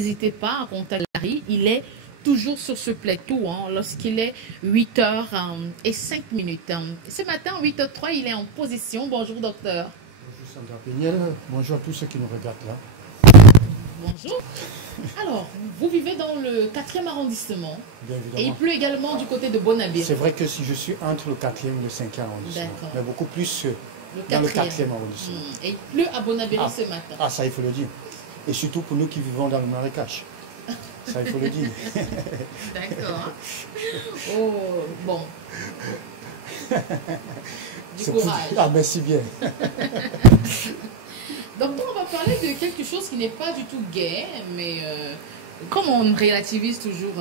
N'hésitez pas à contacter Larry. Il est toujours sur ce plateau lorsqu'il est 8h05. Ce matin, 8h03, il est en position. Bonjour, docteur. Bonjour, Sandra Péniel. Bonjour à tous ceux qui nous regardent là. Bonjour. Alors, vous vivez dans le 4e arrondissement. Bien évidemment. Et il pleut également du côté de Bonabir. C'est vrai que si je suis entre le 4e et le 5e arrondissement, mais beaucoup plus dans le 4e arrondissement. Et il pleut à Bonabir ce matin. Ah, ça il faut le dire. Et surtout pour nous qui vivons dans le marécage. Ça il faut le dire. D'accord. Oh, bon. Du courage. Ah, merci bien. Donc, on va parler de quelque chose qui n'est pas du tout gai, mais comme on relativise toujours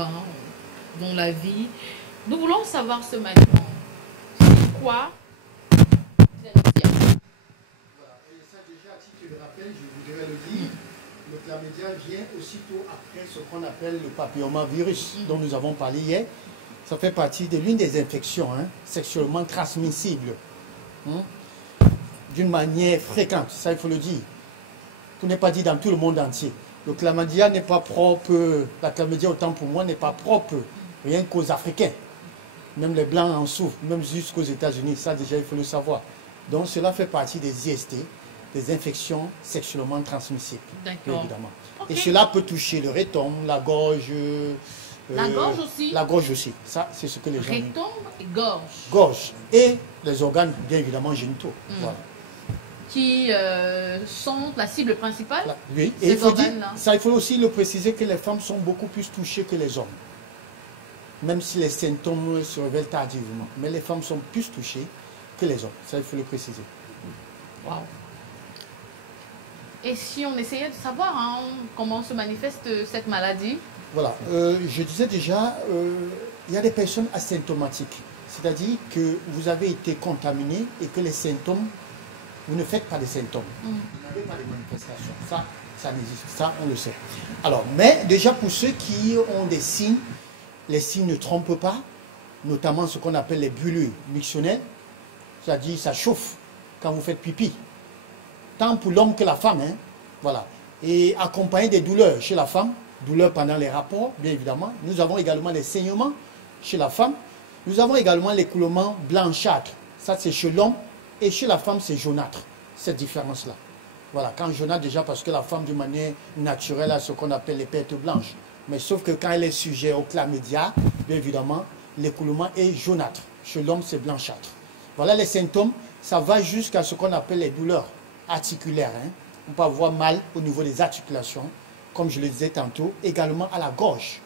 dans la vie, nous voulons savoir ce matin, c'est quoi chlamydia? Voilà, et ça déjà à titre de rappel, je voudrais le dire, le chlamydia vient aussitôt après ce qu'on appelle le papillomavirus, dont nous avons parlé hier. Ça fait partie de l'une des infections sexuellement transmissibles. D'une manière fréquente, ça il faut le dire. Tout n'est pas dit dans tout le monde entier. Le chlamydia n'est pas propre, la chlamydia autant pour moi n'est pas propre, rien qu'aux Africains. Même les Blancs en souffrent, même jusqu'aux États-Unis, ça déjà il faut le savoir. Donc cela fait partie des IST, des infections sexuellement transmissibles, évidemment. Okay. Et cela peut toucher le rectum, la gorge. La gorge aussi. La gorge aussi, ça c'est ce que les gens... Rectum et gorge. Gorge et les organes bien évidemment génitaux, voilà. Qui sont la cible principale. Oui, et il faut dire, ça il faut aussi le préciser que les femmes sont beaucoup plus touchées que les hommes. Même si les symptômes se révèlent tardivement. Mais les femmes sont plus touchées que les hommes. Ça il faut le préciser. Wow. Et si on essayait de savoir comment se manifeste cette maladie? Voilà, je disais déjà, il y a des personnes asymptomatiques. C'est-à-dire que vous avez été contaminé et que les symptômes, vous ne faites pas de symptômes. Vous n'avez pas de manifestations. Ça n'existe, ça on le sait. Alors, mais déjà pour ceux qui ont des signes, les signes ne trompent pas, notamment ce qu'on appelle les brûlures mictionnelles, c'est-à-dire ça chauffe quand vous faites pipi. Tant pour l'homme que la femme, voilà. Et accompagné des douleurs chez la femme, douleurs pendant les rapports, bien évidemment. Nous avons également les saignements chez la femme. Nous avons également l'écoulement blanchâtre. Ça, c'est chez l'homme. Et chez la femme, c'est jaunâtre. Cette différence-là. Voilà, quand jaunâtre, déjà parce que la femme, d'une manière naturelle, a ce qu'on appelle les pertes blanches. Mais sauf que quand elle est sujet au chlamydia, bien évidemment, l'écoulement est jaunâtre. Chez l'homme, c'est blanchâtre. Voilà les symptômes. Ça va jusqu'à ce qu'on appelle les douleurs articulaires. On peut avoir mal au niveau des articulations, comme je le disais tantôt, également à la gorge.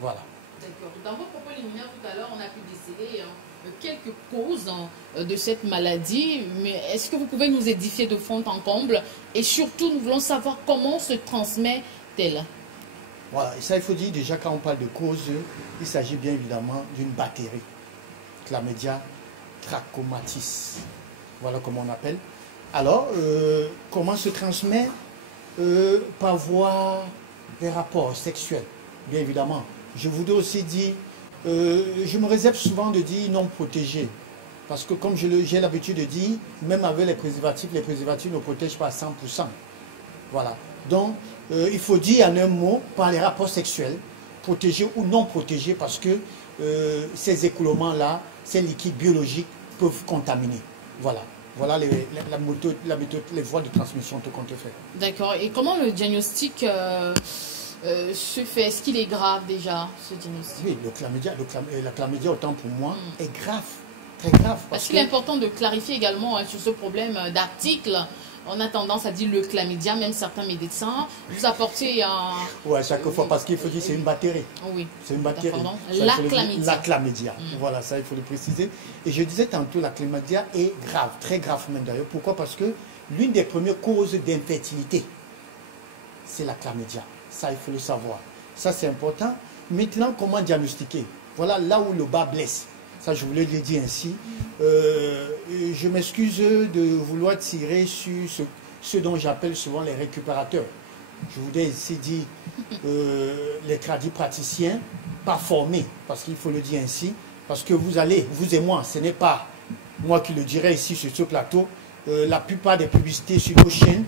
Voilà. D'accord. Dans vos propos liminaires tout à l'heure, on a pu déceler quelques causes de cette maladie, mais est-ce que vous pouvez nous édifier de fond en comble? Et surtout, nous voulons savoir comment se transmet-elle? Voilà, et ça il faut dire déjà quand on parle de cause, il s'agit bien évidemment d'une bactérie, Chlamydia trachomatis. Voilà comment on appelle. Alors, comment se transmet? Par voie des rapports sexuels, bien évidemment. Je voudrais aussi dire, je me réserve souvent de dire non protégé. Parce que comme j'ai l'habitude de dire, même avec les préservatifs ne protègent pas à 100%. Voilà. Donc, il faut dire en un mot, par les rapports sexuels, protégés ou non protégés, parce que ces écoulements-là, ces liquides biologiques peuvent contaminer. Voilà. Voilà les voies de transmission tout compte fait. D'accord. Et comment le diagnostic se fait? Est-ce qu'il est grave déjà, ce diagnostic? Oui, la chlamydia, autant pour moi, est grave. Très grave. Parce qu'il est important de clarifier également sur ce problème d'article. On a tendance à dire le chlamydia, même certains médecins. Vous apportez un... Oui, à chaque fois, parce qu'il faut dire c'est une bactérie. Oui. C'est une bactérie. La chlamydia. La chlamydia. Voilà, ça, il faut le préciser. Et je disais tantôt, la chlamydia est grave, très grave même d'ailleurs. Pourquoi? Parce que l'une des premières causes d'infertilité, c'est la chlamydia. Ça, il faut le savoir. Ça, c'est important. Maintenant, comment diagnostiquer? Voilà là où le bas blesse. Ça, je voulais le dire ainsi. Je m'excuse de vouloir tirer sur ce dont j'appelle souvent les récupérateurs. Je voudrais ici dire les praticiens, pas formés, parce qu'il faut le dire ainsi. Parce que vous et moi, ce n'est pas moi qui le dirai ici sur ce plateau, la plupart des publicités sur nos chaînes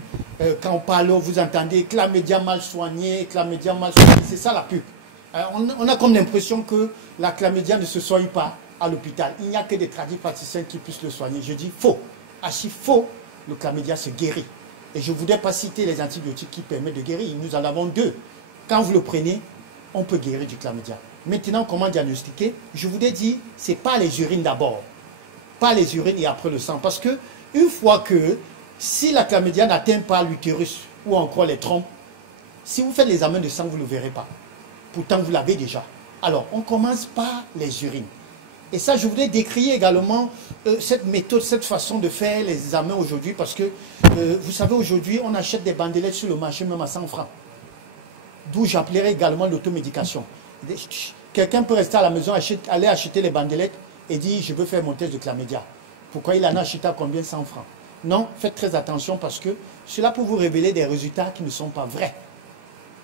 quand on parle, vous entendez chlamydia mal soigné, chlamydia mal soigné, c'est ça la pub. On a comme l'impression que la chlamydia ne se soigne pas à l'hôpital. Il n'y a que des tradipraticiens qui puissent le soigner. Je dis faux, archi faux, le chlamydia se guérit. Et je ne voudrais pas citer les antibiotiques qui permettent de guérir. Nous en avons 2. Quand vous le prenez, on peut guérir du chlamydia. Maintenant, comment diagnostiquer? Je vous ai dit, ce n'est pas les urines d'abord. Pas les urines et après le sang. Parce que une fois que, si la chlamydia n'atteint pas l'utérus ou encore les trompes, si vous faites l'examen de sang, vous ne le verrez pas. Pourtant, vous l'avez déjà. Alors, on commence par les urines. Et ça, je voudrais décrire également cette méthode, cette façon de faire les examens aujourd'hui. Parce que, vous savez, aujourd'hui, on achète des bandelettes sur le marché, même à 100 francs. D'où j'appellerai également l'automédication. Quelqu'un peut rester à la maison, aller acheter les bandelettes et dire, je veux faire mon test de chlamydia. Pourquoi il en a acheté à combien? 100 francs. Non, faites très attention parce que cela peut vous révéler des résultats qui ne sont pas vrais.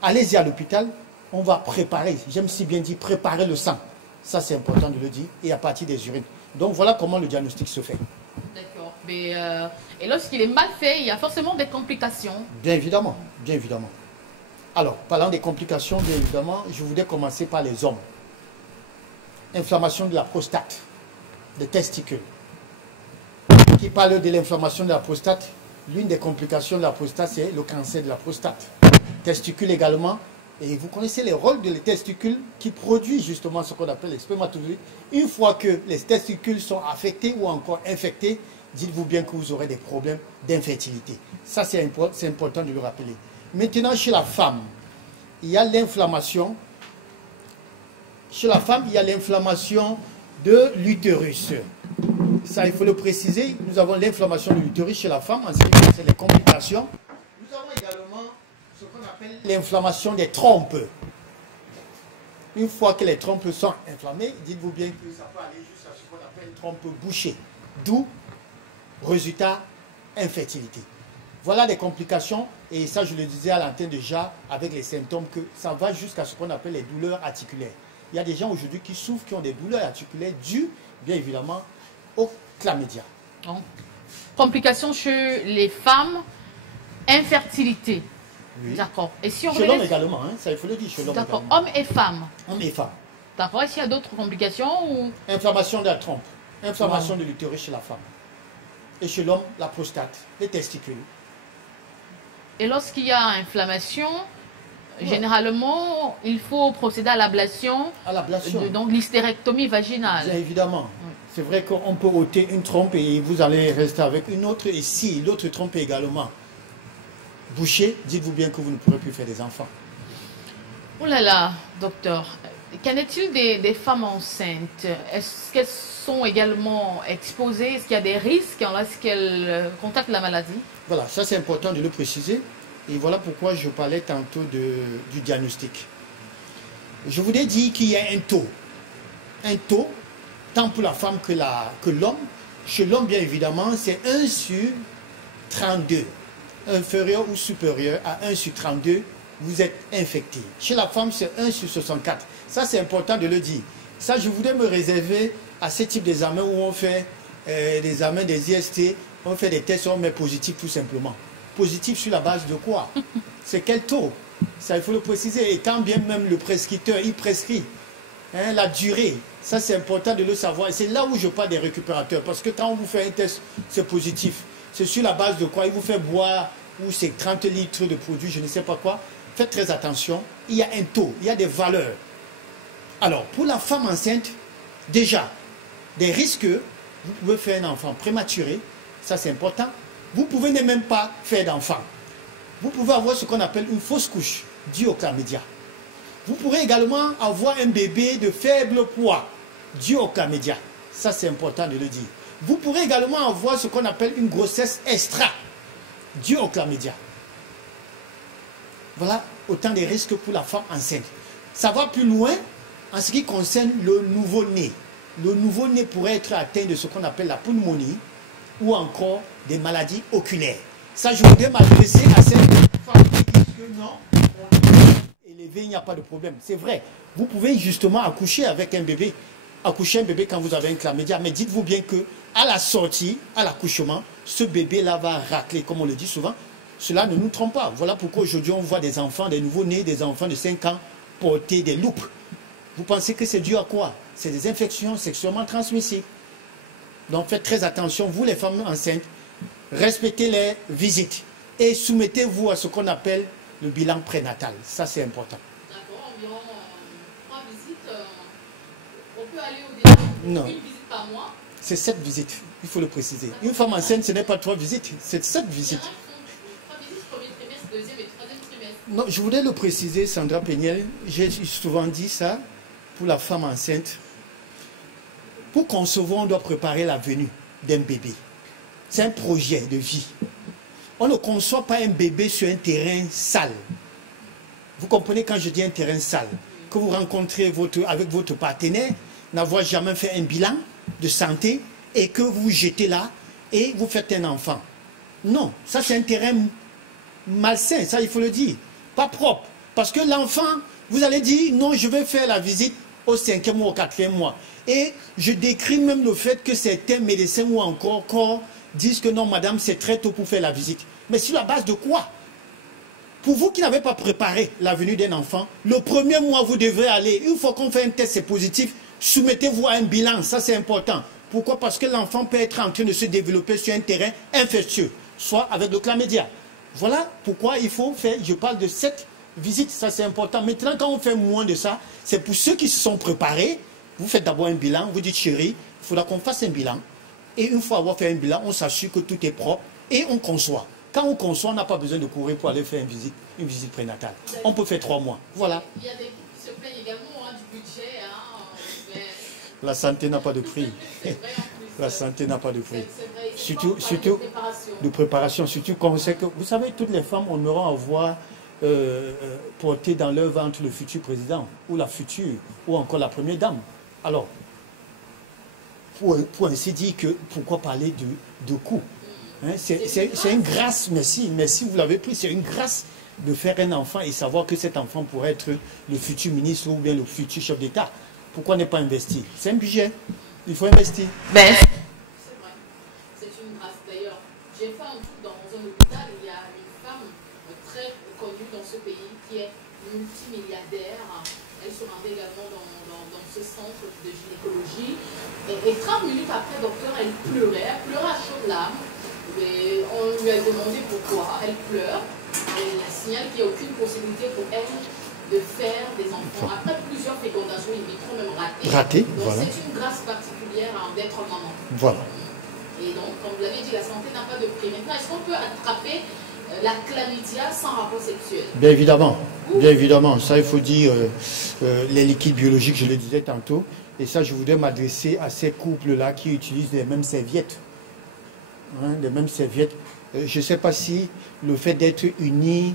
Allez-y à l'hôpital, on va préparer, j'aime si bien dire, préparer le sang. Ça, c'est important de le dire, et à partir des urines. Donc, voilà comment le diagnostic se fait. D'accord. Mais et lorsqu'il est mal fait, il y a forcément des complications. Bien évidemment, bien évidemment. Alors, parlant des complications, bien évidemment, je voudrais commencer par les hommes. Inflammation de la prostate, des testicules. Qui parle de l'inflammation de la prostate, l'une des complications de la prostate, c'est le cancer de la prostate. Testicules également. Et vous connaissez les rôles des testicules qui produisent justement ce qu'on appelle les spermatozoïdes. Une fois que les testicules sont affectés ou encore infectés, dites-vous bien que vous aurez des problèmes d'infertilité. Ça, c'est important de le rappeler. Maintenant, chez la femme, il y a l'inflammation. Chez la femme, il y a l'inflammation de l'utérus. Ça, il faut le préciser. Nous avons l'inflammation de l'utérus chez la femme, en ce qui concerne les complications. Nous avons également ce qu'on appelle l'inflammation des trompes. Une fois que les trompes sont inflammées, dites-vous bien que ça peut aller jusqu'à ce qu'on appelle trompe bouchée. D'où, résultat, infertilité. Voilà des complications, et ça je le disais à l'antenne déjà, avec les symptômes, que ça va jusqu'à ce qu'on appelle les douleurs articulaires. Il y a des gens aujourd'hui qui souffrent, qui ont des douleurs articulaires dues, bien évidemment, au chlamydia. Donc, complications chez les femmes, infertilité. Oui. D'accord. Et si on chez l'homme également, hein, ça il faut le dire, chez l'homme d'accord, également. hommes et femmes. Hommes et femmes. D'accord. Est-ce qu'il y a d'autres complications ou... Inflammation de la trompe, inflammation de l'utérus chez la femme. Et chez l'homme, la prostate, les testicules. Et lorsqu'il y a inflammation, généralement, il faut procéder à l'ablation. À l'ablation. Donc l'hystérectomie vaginale. Bien évidemment. C'est vrai qu'on peut ôter une trompe et vous allez rester avec une autre. Et si l'autre trompe est également bouchée, dites-vous bien que vous ne pourrez plus faire des enfants. Oh là là, docteur. Qu'en est-il des femmes enceintes? Est-ce qu'elles sont également exposées? Est-ce qu'il y a des risques lorsqu'elles contactent la maladie? Voilà, ça c'est important de le préciser. Et voilà pourquoi je parlais tantôt du diagnostic. Je vous ai dit qu'il y a un taux. Un taux, tant pour la femme que l'homme. Chez l'homme, bien évidemment, c'est 1 sur 32. Inférieur ou supérieur à 1 sur 32, vous êtes infecté. Chez la femme, c'est 1 sur 64. Ça, c'est important de le dire. Ça, je voudrais me réserver à ce type d'examen où on fait des examens des IST, on fait des tests, on met positif tout simplement. Positif sur la base de quoi? C'est quel taux? Ça, il faut le préciser. Et quand bien même le prescripteur, il prescrit la durée, ça c'est important de le savoir. Et c'est là où je parle des récupérateurs. Parce que quand on vous fait un test, c'est positif. C'est sur la base de quoi? Il vous fait boire, ou c'est 30 litres de produit, je ne sais pas quoi. Faites très attention. Il y a un taux, il y a des valeurs. Alors, pour la femme enceinte, déjà, des risques, vous pouvez faire un enfant prématuré. Ça c'est important. Vous pouvez ne même pas faire d'enfant. Vous pouvez avoir ce qu'on appelle une fausse couche due au chlamydia. Vous pourrez également avoir un bébé de faible poids dû au chlamydia. Ça, c'est important de le dire. Vous pourrez également avoir ce qu'on appelle une grossesse extra due au chlamydia. Voilà autant de risques pour la femme enceinte. Ça va plus loin en ce qui concerne le nouveau-né. Le nouveau-né pourrait être atteint de ce qu'on appelle la pneumonie ou encore des maladies oculaires. Ça, je voudrais m'adresser à cette femme qui dit que non, on est élevé, il n'y a pas de problème. C'est vrai, vous pouvez justement accoucher avec un bébé. Accoucher un bébé quand vous avez un chlamydia, mais dites-vous bien que à la sortie, à l'accouchement, ce bébé-là va racler, comme on le dit souvent, cela ne nous trompe pas. Voilà pourquoi aujourd'hui on voit des enfants, des nouveaux-nés, des enfants de 5 ans porter des loupes. Vous pensez que c'est dû à quoi? C'est des infections sexuellement transmissibles. Donc faites très attention, vous les femmes enceintes, respectez les visites et soumettez-vous à ce qu'on appelle le bilan prénatal. Ça c'est important. D'accord, environ 3 visites. On peut aller au-delà d'une visite par mois. C'est 7 visites, il faut le préciser. Une femme enceinte, ce n'est pas 3 visites, c'est 7 visites. 3 visites, premier trimestre, deuxième et troisième trimestre. Non, je voulais le préciser, Sandra Péniel. J'ai souvent dit ça pour la femme enceinte. Pour concevoir, on doit préparer la venue d'un bébé. C'est un projet de vie. On ne conçoit pas un bébé sur un terrain sale. Vous comprenez quand je dis un terrain sale? Que vous rencontrez avec votre partenaire, n'avoir jamais fait un bilan de santé et que vous jetez là et vous faites un enfant. Non, ça c'est un terrain malsain, ça il faut le dire. Pas propre. Parce que l'enfant, vous allez dire, non, je vais faire la visite au 5e ou au 4e mois. Et je décris même le fait que certains médecins ou encore corps disent que non, madame, c'est très tôt pour faire la visite. Mais sur la base de quoi? Pour vous qui n'avez pas préparé la venue d'un enfant, le 1er mois, vous devrez aller, une fois qu'on fait un test, c'est positif, soumettez-vous à un bilan, ça c'est important. Pourquoi? Parce que l'enfant peut être en train de se développer sur un terrain infectieux, soit avec le chlamydia. Voilà pourquoi il faut faire, je parle de 7 visites, ça c'est important. Maintenant, quand on fait moins de ça, c'est pour ceux qui se sont préparés. Vous faites d'abord un bilan, vous dites chérie, il faudra qu'on fasse un bilan. Et une fois avoir fait un bilan, on s'assure que tout est propre et on conçoit. Quand on conçoit, on n'a pas besoin de courir pour aller faire une visite prénatale. On peut faire 3 mois. Voilà. Il y a des gens qui se plaignent également du budget. Mais... La santé n'a pas de prix. Vrai, La santé n'a pas de prix. Surtout de préparation. Surtout quand on sait que, vous savez, toutes les femmes aimeront avoir porté dans leur ventre le futur président, ou la future, ou encore la première dame. Alors, pour ainsi dire que, pourquoi parler de coût, hein, c'est une grâce, merci, vous l'avez pris, c'est une grâce de faire un enfant et savoir que cet enfant pourrait être le futur ministre ou bien le futur chef d'État. Pourquoi ne pas investir? C'est un budget, il faut investir. Ben. C'est vrai, c'est une grâce. D'ailleurs, j'ai fait un tour dans un hôpital, il y a une femme très connue dans ce pays qui est multimilliardaire. Elle se rendait également dans ce centre de gynécologie. Et 30 minutes après, docteur, elle pleurait à chaudes larmes. Et on lui a demandé pourquoi. Elle pleure. Elle signale qu'il n'y a aucune possibilité pour elle de faire des enfants. Après plusieurs fécondations in vitro, même ratées. Donc voilà. C'est une grâce particulière d'être maman. Voilà. Et donc, comme vous l'avez dit, la santé n'a pas de prix. Maintenant, est-ce qu'on peut attraper la chlamydia sans rapport sexuel? Bien évidemment. Bien évidemment. Ça, il faut dire les liquides biologiques, je le disais tantôt. Et ça, je voudrais m'adresser à ces couples-là qui utilisent les mêmes serviettes. Hein, les mêmes serviettes. Je ne sais pas si le fait d'être unis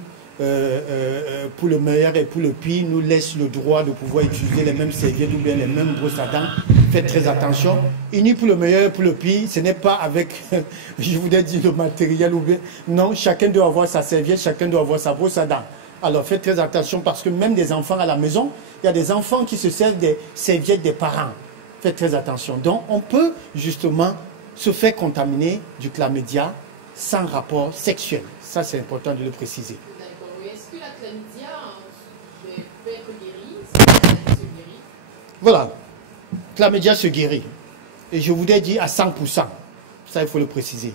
pour le meilleur et pour le pire nous laisse le droit de pouvoir utiliser les mêmes serviettes ou bien les mêmes brosses à dents. Faites très attention. Unis pour le meilleur et pour le pire, ce n'est pas avec, je voudrais dire, le matériel ou bien... Non, chacun doit avoir sa serviette, chacun doit avoir sa brosse à dents. Alors faites très attention parce que même des enfants à la maison, il y a des enfants qui se servent des serviettes des parents. Faites très attention. Donc on peut justement se faire contaminer du chlamydia sans rapport sexuel. Ça c'est important de le préciser. D'accord. Est-ce que la chlamydia peut être guérie? Voilà. Chlamydia se guérit. Et je voudrais dire à 100%. Ça il faut le préciser.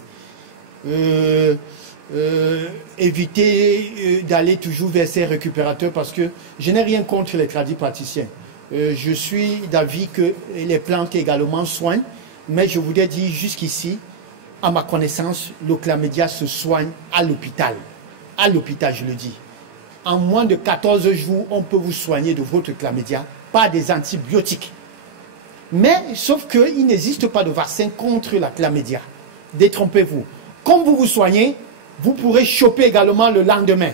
Éviter d'aller toujours vers ces récupérateurs parce que je n'ai rien contre les tradipraticiens. Je suis d'avis que les plantes également soignent, mais je voudrais dire jusqu'ici, à ma connaissance, le chlamydia se soigne à l'hôpital. À l'hôpital, je le dis. En moins de 14 jours, on peut vous soigner de votre chlamydia par des antibiotiques. Mais, sauf qu'il n'existe pas de vaccin contre la chlamydia. Détrompez-vous. Comme vous vous soignez, vous pourrez choper également le lendemain.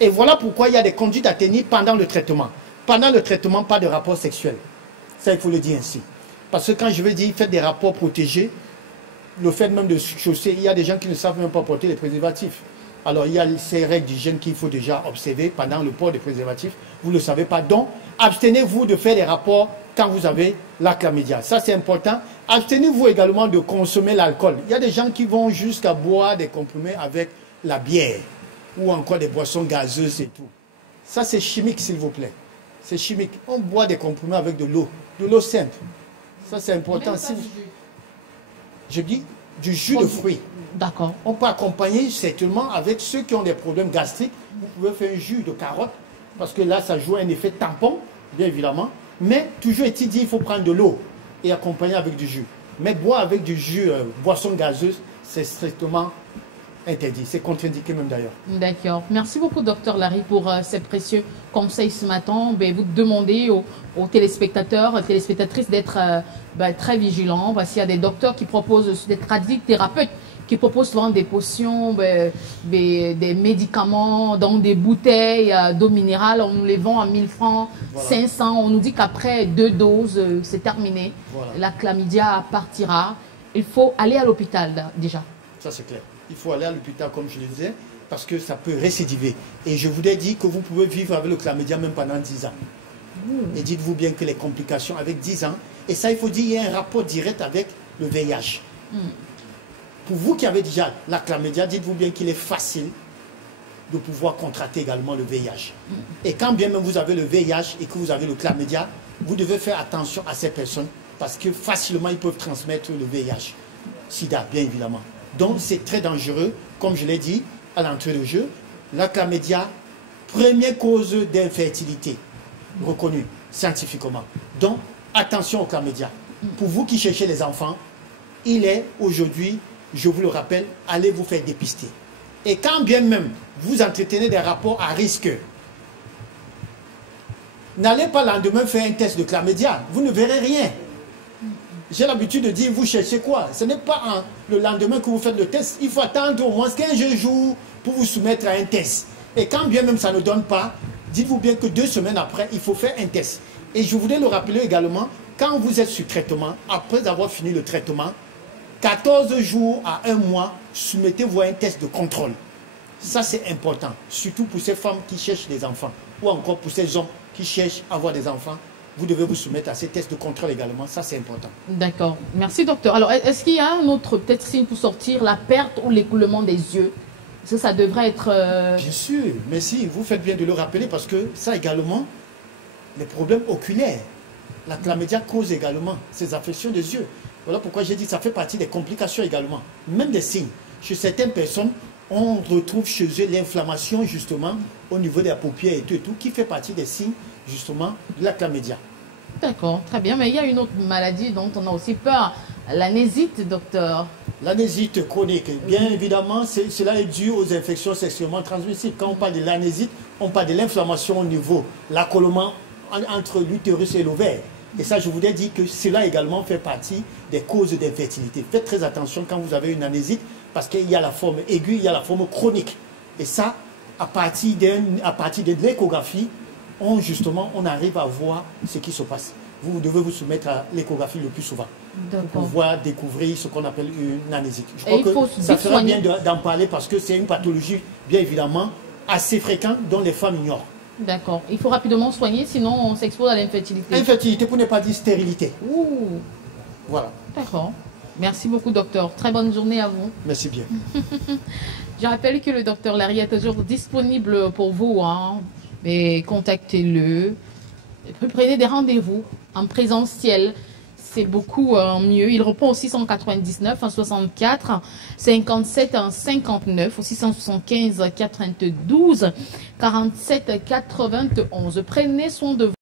Et voilà pourquoi il y a des conduites à tenir pendant le traitement. Pendant le traitement, pas de rapport sexuel. Ça, il faut le dire ainsi. Parce que quand je veux dire, faites des rapports protégés, le fait même de chausser, il y a des gens qui ne savent même pas porter les préservatifs. Alors, il y a ces règles d'hygiène qu'il faut déjà observer pendant le port des préservatifs. Vous ne le savez pas. Donc, abstenez-vous de faire des rapports quand vous avez la chlamydia. Ça, c'est important. Abstenez-vous également de consommer l'alcool. Il y a des gens qui vont jusqu'à boire des comprimés avec la bière. ou encore des boissons gazeuses et tout. Ça, c'est chimique, s'il vous plaît. C'est chimique. On boit des comprimés avec de l'eau simple. Ça, c'est important. Si vous... Je dis du jus de fruits. D'accord. On peut accompagner certainement avec ceux qui ont des problèmes gastriques. Vous pouvez faire un jus de carotte, parce que là, ça joue un effet tampon, bien évidemment. Mais toujours est-il dit, il faut prendre de l'eau et accompagner avec du jus. Mais boire avec du jus, boisson gazeuse, c'est strictement interdit. C'est contre-indiqué même d'ailleurs. D'accord. Merci beaucoup, docteur Larry, pour ces précieux conseils ce matin. Vous demandez aux téléspectateurs, téléspectatrices d'être très vigilants. Parce qu'il y a des docteurs qui proposent, des thérapeutes qui proposent souvent des potions, des médicaments dans des bouteilles d'eau minérale. On nous les vend à 1000 francs, voilà. 500. On nous dit qu'après 2 doses, c'est terminé. Voilà. La chlamydia partira. Il faut aller à l'hôpital déjà. Ça, c'est clair. Il faut aller à l'hôpital, comme je le disais, parce que ça peut récidiver. Et je vous ai dit que vous pouvez vivre avec le chlamydia même pendant 10 ans. Et dites-vous bien que les complications avec 10 ans, et ça, il faut dire, il y a un rapport direct avec le VIH. Pour vous qui avez déjà la chlamydia, dites-vous bien qu'il est facile de pouvoir contracter également le VIH. Et quand bien même vous avez le VIH et que vous avez le chlamydia, vous devez faire attention à ces personnes parce que facilement ils peuvent transmettre le VIH. SIDA, bien évidemment. Donc c'est très dangereux, comme je l'ai dit à l'entrée de jeu. La chlamydia, première cause d'infertilité reconnue scientifiquement. Donc attention au chlamydia. Pour vous qui cherchez les enfants, il est aujourd'hui, je vous le rappelle, allez vous faire dépister. Et quand bien même vous entretenez des rapports à risque, n'allez pas le lendemain faire un test de chlamydia, vous ne verrez rien. J'ai l'habitude de dire, vous cherchez quoi? Ce n'est pas le lendemain que vous faites le test, il faut attendre au moins 15 jours pour vous soumettre à un test. Et quand bien même ça ne donne pas, dites-vous bien que 2 semaines après, il faut faire un test. Et je voulais le rappeler également, quand vous êtes sur traitement, après avoir fini le traitement, 14 jours à 1 mois, soumettez-vous à un test de contrôle. Ça, c'est important, surtout pour ces femmes qui cherchent des enfants, ou encore pour ces hommes qui cherchent à avoir des enfants. Vous devez vous soumettre à ces tests de contrôle également, ça c'est important. D'accord, merci docteur. Alors, est-ce qu'il y a un autre peut-être signe pour sortir, la perte ou l'écoulement des yeux? Est-ce que ça devrait être... Bien sûr, mais si, vous faites bien de le rappeler parce que ça également, les problèmes oculaires, la chlamydia cause également ces affections des yeux. Voilà pourquoi j'ai dit que ça fait partie des complications également, même des signes. Chez certaines personnes, on retrouve chez eux l'inflammation justement au niveau des paupières et tout, qui fait partie des signes justement de la chlamydia. D'accord, très bien. Mais il y a une autre maladie dont on a aussi peur, l'anésite, docteur. L'anésite chronique, bien évidemment, cela est dû aux infections sexuellement transmissibles. Quand on parle de l'anésite, on parle de l'inflammation au niveau, l'accolement entre l'utérus et l'ovaire. Et ça, je voudrais dire que cela également fait partie des causes d'infertilité. Faites très attention quand vous avez une anésite, parce qu'il y a la forme aiguë, il y a la forme chronique. Et ça, à partir de l'échographie, on arrive à voir ce qui se passe. Vous devez vous soumettre à l'échographie le plus souvent pour pouvoir découvrir ce qu'on appelle une anésite. Je crois que ça ferait bien d'en parler parce que c'est une pathologie, bien évidemment, assez fréquente dont les femmes ignorent. D'accord. Il faut rapidement soigner, sinon on s'expose à l'infertilité. Infertilité pour ne pas dire stérilité. Ouh. Voilà. D'accord. Merci beaucoup, docteur. Très bonne journée à vous. Merci bien. Je rappelle que le docteur Larry est toujours disponible pour vous. Mais contactez-le. Prenez des rendez-vous en présentiel. C'est beaucoup mieux. Il répond au 699 64 57 59 au 675 92 47 91. Prenez soin de vous.